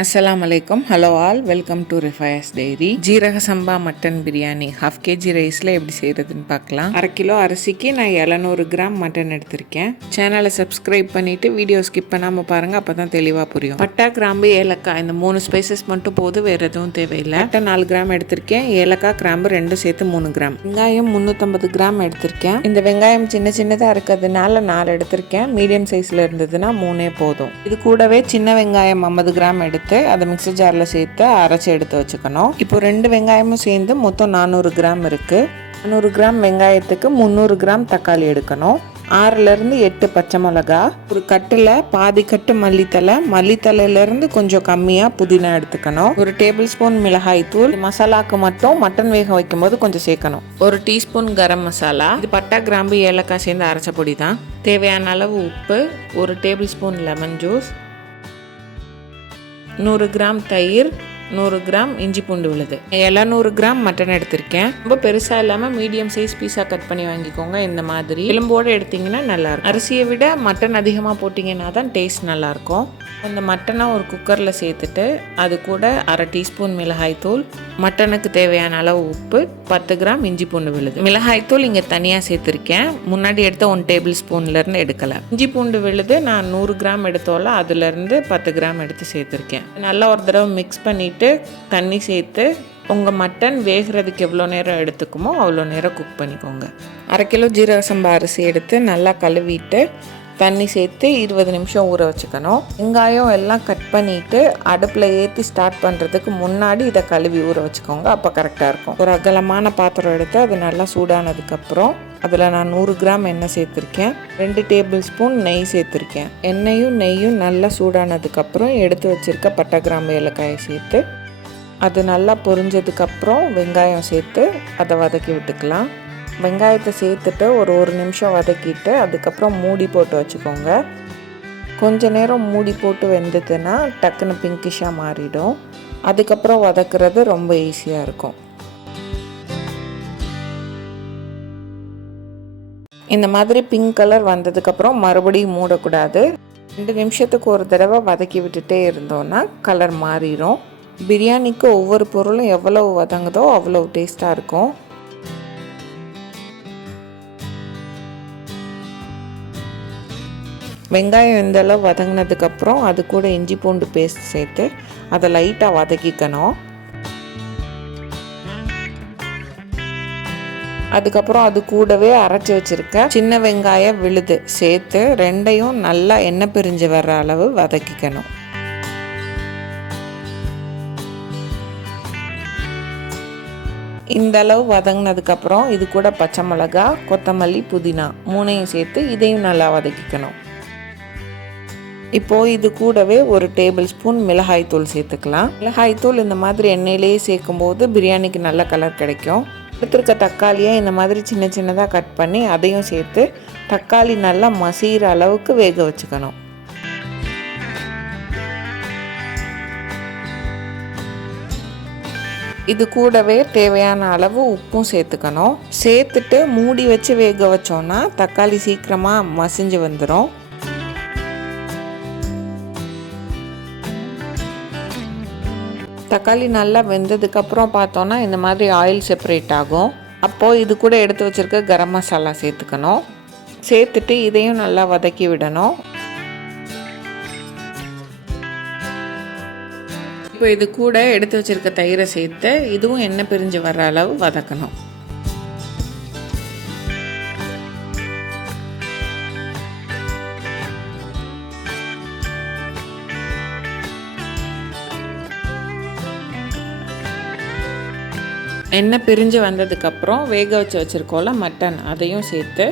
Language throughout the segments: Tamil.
அஸ்ஸலாமு அலைக்கும். ஹலோ ஆல், வெல்கம் டு ரிஃபயர்ஸ் diary. Jeeraga samba mutton biryani 1/2 kg ரைஸில் எப்படி செய்கிறதுன்னு பார்க்கலாம். 1/2 கிலோ அரிசிக்கு நான் 700 கிராம் மட்டன் எடுத்திருக்கேன். சேனலை சப்ஸ்கிரைப் பண்ணிவிட்டு வீடியோ ஸ்கிப் பண்ணாமல் பாருங்கள், அப்போ தான் தெளிவாக புரியும். பட்டா, கிராம்பு, ஏலக்காய் இந்த 3 ஸ்பைசஸ் மட்டும் போது, வேறு எதுவும் தேவையில்லை. பட்டை 4 கிராம் எடுத்திருக்கேன். ஏலக்காய், கிராம்பு 2 சேர்த்து 3 கிராம். வெங்காயம் 350 கிராம் எடுத்திருக்கேன். இந்த வெங்காயம் சின்ன சின்னதாக இருக்கிறதுனால 4 எடுத்திருக்கேன். மீடியம் சைஸில் இருந்ததுன்னா 3 போதும். இது கூடவே சின்ன வெங்காயம் 50 கிராம் எடுத்து அதை மிக்சர் ஜாரில் சேர்த்து அரைச்சி எடுத்து வச்சுக்கணும். இப்போ 2 வெங்காயமும் சேர்ந்து மொத்தம் 400 கிராம் இருக்குது. 400 கிராம் வெங்காயத்துக்கு 300 கிராம் தக்காளி எடுக்கணும். 6லேருந்து 8 பச்சை மிளகா, ஒரு கட்டில் பாதி கட்டு மல்லித்தலையிலேருந்து கொஞ்சம் கம்மியாக புதினா எடுத்துக்கணும். ஒரு டேபிள் ஸ்பூன் மிளகாய் தூள். மசாலாவுக்கு மட்டும் மட்டன் வேக வைக்கும் போது கொஞ்சம் சேர்க்கணும். ஒரு டீஸ்பூன் கரம் மசாலா. இது பட்டை, கிராம்பு, ஏலக்காய் சேர்ந்து அரைச்ச பொடி தான். தேவையான அளவு உப்பு, ஒரு table spoon lemon juice, 100 gram தயிர், 100 கிராம் இஞ்சி பூண்டு விழுது. 700 கிராம் மட்டன் எடுத்திருக்கேன். ரொம்ப பெருசாக இல்லாமல் மீடியம் சைஸ் பீஸாக கட் பண்ணி வாங்கிக்கோங்க. இந்த மாதிரி எலும்போடு எடுத்திங்கன்னா நல்லாயிருக்கும். அரிசியை விட மட்டன் அதிகமாக போட்டிங்கன்னா தான் டேஸ்ட் நல்லாயிருக்கும். அந்த மட்டனை ஒரு குக்கரில் சேர்த்துட்டு அது கூட 1/2 டீஸ்பூன் மிளகாய் தூள், மட்டனுக்கு தேவையான அளவு உப்பு, 10 கிராம் இஞ்சி பூண்டு விழுது. மிளகாய் தூள் இங்கே தனியாக சேர்த்துருக்கேன். முன்னாடி எடுத்த 1 டேபிள் ஸ்பூன்லேருந்து எடுக்கலை. இஞ்சி பூண்டு விழுது நான் 100 கிராம் எடுத்தோல அதுலேருந்து 10 கிராம் எடுத்து சேர்த்துருக்கேன். நல்லா ஒரு தடவை மிக்ஸ் பண்ணிவிட்டு தண்ணி சேர்த்து உங்கள் மட்டன் வேகிறதுக்கு எவ்வளோ நேரம் எடுத்துக்குமோ அவ்வளோ நேரம் குக் பண்ணிக்கோங்க. 1/2 கிலோ ஜீரக சம்பா அரிசி எடுத்து நல்லா கழுவிட்டு தண்ணி சேர்த்து 20 நிமிஷம் ஊற வச்சுக்கணும். வெங்காயம் எல்லாம் கட் பண்ணிவிட்டு அடுப்பில் ஏற்றி ஸ்டார்ட் பண்ணுறதுக்கு முன்னாடி இதை கழுவி ஊற வச்சுக்கோங்க. அப்போ கரெக்டாக இருக்கும். ஒரு அகலமான பாத்திரம் எடுத்து அது நல்லா சூடானதுக்கப்புறம் அதில் நான் 100 கிராம் எண்ணெய் சேர்த்துருக்கேன். 2 டேபிள் ஸ்பூன் நெய் சேர்த்துருக்கேன். நெய்யும் நல்லா சூடானதுக்கப்புறம் எடுத்து வச்சுருக்க பட்டை, கிராம்பு, ஏலக்காயை சேர்த்து அது நல்லா பொரிஞ்சதுக்கப்புறம் வெங்காயம் சேர்த்து அதை வதக்கி விட்டுக்கலாம். வெங்காயத்தை சேர்த்துட்டு ஒரு நிமிஷம் வதக்கிட்டு அதுக்கப்புறம் மூடி போட்டு வச்சுக்கோங்க. கொஞ்ச நேரம் மூடி போட்டு வெந்ததுன்னா டக்குன்னு பிங்கிஷாக மாறிடும். அதுக்கப்புறம் வதக்குறது ரொம்ப ஈஸியாக இருக்கும். இந்த மாதிரி பிங்க் கலர் வந்ததுக்கப்புறம் மறுபடியும் மூடக்கூடாது. 2 நிமிஷத்துக்கு ஒரு தடவை வதக்கி விட்டுட்டே இருந்தோன்னா கலர் மாறிடும். பிரியாணிக்கு ஒவ்வொரு பொருளும் எவ்வளவு வதங்குதோ அவ்வளோ டேஸ்ட்டாக இருக்கும். வெங்காயம் இந்த அளவு வதங்கினதுக்கப்புறம் அது கூட இஞ்சி பூண்டு பேஸ்ட் சேர்த்து அதை லைட்டாக வதக்கிக்கணும். அதுக்கப்புறம் அது கூடவே அரைச்சி வச்சுருக்க சின்ன வெங்காய விழுது சேர்த்து 2யும் நல்லா எண்ணெய் பிரிஞ்சு வர்ற அளவு வதக்கிக்கணும். இந்த அளவு வதங்கினதுக்கப்புறம் இது கூட பச்சை மிளகா, கொத்தமல்லி, புதினா 3யும் சேர்த்து இதையும் நல்லா வதக்கிக்கணும். இப்போது இது கூடவே ஒரு டேபிள் ஸ்பூன் மிளகாய் தூள் சேர்த்துக்கலாம். மிளகாய் தூள் இந்த மாதிரி எண்ணெயிலேயே சேர்க்கும்போது பிரியாணிக்கு நல்ல கலர் கிடைக்கும். எடுத்துருக்க தக்காளியை இந்த மாதிரி சின்ன சின்னதாக கட் பண்ணி அதையும் சேர்த்து தக்காளி நல்லா மசிகிற அளவுக்கு வேக வச்சுக்கணும். இது கூடவே தேவையான அளவு உப்பும் சேர்த்துக்கணும். சேர்த்துட்டு மூடி வச்சு வேக வச்சோன்னா தக்காளி சீக்கிரமாக மசிஞ்சு வந்துடும். தக்காளி நல்லா வெந்ததுக்கப்புறம் பார்த்தோன்னா இந்த மாதிரி ஆயில் செப்பரேட் ஆகும். அப்போது இது கூட எடுத்து வச்சுருக்க கரம் மசாலா சேர்த்துக்கணும். சேர்த்துட்டு இதையும் நல்லா வதக்கி விடணும். இப்போ இது கூட எடுத்து வச்சுருக்க தயிரை சேர்த்து இதுவும் எண்ணெய் பிரிஞ்சு வர்ற அளவு வதக்கணும். எண்ணெய் பிரிஞ்சு வந்ததுக்கப்புறம் வேக வச்சுருக்கோம்ல மட்டன், அதையும் சேர்த்து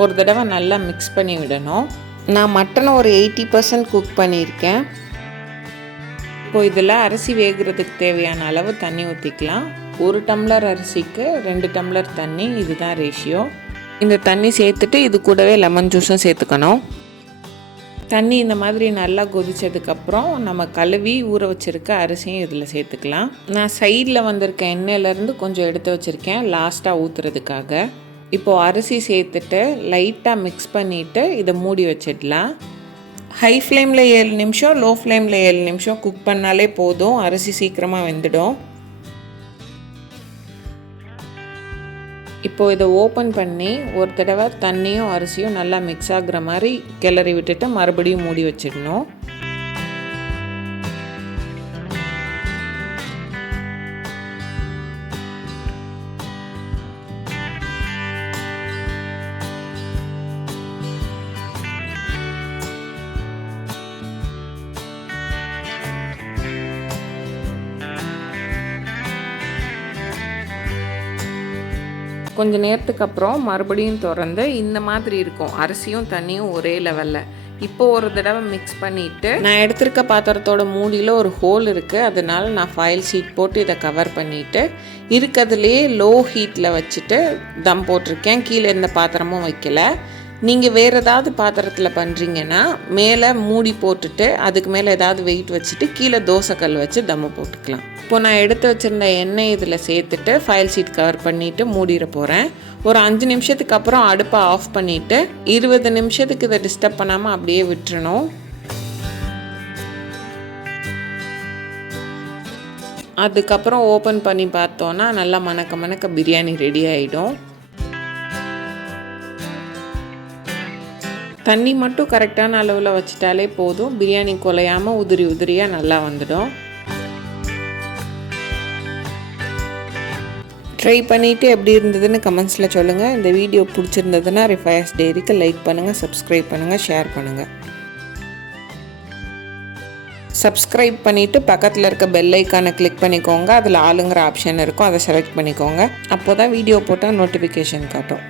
ஒரு தடவை நல்லா மிக்ஸ் பண்ணி விடணும். நான் மட்டனை ஒரு 80% குக் பண்ணியிருக்கேன். இப்போது இதில் அரிசி வேகிறதுக்கு தேவையான அளவு தண்ணி ஊற்றிக்கலாம். 1 டம்ளர் அரிசிக்கு 2 டம்ளர் தண்ணி, இதுதான் ரேஷியோ. இந்த தண்ணி சேர்த்துட்டு இது கூடவே லெமன் ஜூஸும் சேர்த்துக்கணும். தண்ணி இந்த மாதிரி நல்லா கொதித்ததுக்கப்புறம் நம்ம கழுவி ஊற வச்சுருக்க அரிசியும் இதில் சேர்த்துக்கலாம். நான் சைடில் வந்திருக்க எண்ணெயிலேருந்து கொஞ்சம் எடுத்து வச்சுருக்கேன் லாஸ்ட்டாக ஊற்றுறதுக்காக. இப்போது அரிசி சேர்த்துட்டு லைட்டாக மிக்ஸ் பண்ணிவிட்டு இதை மூடி வச்சிடலாம். ஹை ஃப்ளேமில் 7 நிமிஷம், லோ ஃப்ளேமில் 7 நிமிஷம் குக் பண்ணாலே போதும். அரிசி சீக்கிரமாக வெந்துடும். இப்போது இதை ஓப்பன் பண்ணி ஒரு தடவை தண்ணியும் அரிசியும் நல்லா மிக்ஸ் ஆகுற மாதிரி கிளறி விட்டுட்டு மறுபடியும் மூடி வச்சிடணும். கொஞ்சம் நேரத்துக்கு அப்புறம் மறுபடியும் திறந்து இந்த மாதிரி இருக்கும். அரிசியும் தண்ணியும் ஒரே லெவலில். இப்போது ஒரு தடவை மிக்ஸ் பண்ணிவிட்டு நான் எடுத்திருக்க பாத்திரத்தோட மூடியில் ஒரு ஹோல் இருக்குது. அதனால நான் ஃபாயில் ஷீட் போட்டு இதை கவர் பண்ணிவிட்டு இருக்கிறதுலையே லோ ஹீட்டில் வச்சுட்டு தம் போட்டிருக்கேன். கீழே எந்த பாத்திரமும் வைக்கல. நீங்கள் வேறு ஏதாவது பாத்திரத்தில் பண்ணுறீங்கன்னா மேலே மூடி போட்டுட்டு அதுக்கு மேலே ஏதாவது வெயிட் வச்சுட்டு கீழே தோசைக்கல் வச்சு தம்மு போட்டுக்கலாம். இப்போது நான் எடுத்து வச்சுருந்த எண்ணெய் இதில் சேர்த்துட்டு ஃபைல் ஷீட் கவர் பண்ணிவிட்டு மூடிட போகிறேன். ஒரு 5 நிமிஷத்துக்கு அப்புறம் அடுப்பை ஆஃப் பண்ணிவிட்டு 20 நிமிஷத்துக்கு இதை டிஸ்டர்ப் பண்ணாமல் அப்படியே விட்டுறணும். அதுக்கப்புறம் ஓப்பன் பண்ணி பார்த்தோன்னா நல்லா மணக்க மணக்க பிரியாணி ரெடி ஆகிடும். தண்ணி மட்டும் கரெக்டான அளவில் வச்சிட்டாலே போதும். பிரியாணி குலையாமல் உதிரி உதிரியாக நல்லா வந்துடும். ட்ரை பண்ணிவிட்டு எப்படி இருந்ததுன்னு கமெண்ட்ஸில் சொல்லுங்கள். இந்த வீடியோ பிடிச்சிருந்ததுன்னா ரிஃபையர்ஸ் டைரிக்கு லைக் பண்ணுங்கள், சப்ஸ்கிரைப் பண்ணுங்கள், ஷேர் பண்ணுங்கள். சப்ஸ்கிரைப் பண்ணிவிட்டு பக்கத்தில் இருக்க பெல் ஐக்கானை கிளிக் பண்ணிக்கோங்க. அதில் ஆளுங்கிற ஆப்ஷன் இருக்கும், அதை செலக்ட் பண்ணிக்கோங்க. அப்போ தான் வீடியோ போட்டால் நோட்டிஃபிகேஷன் காட்டும்.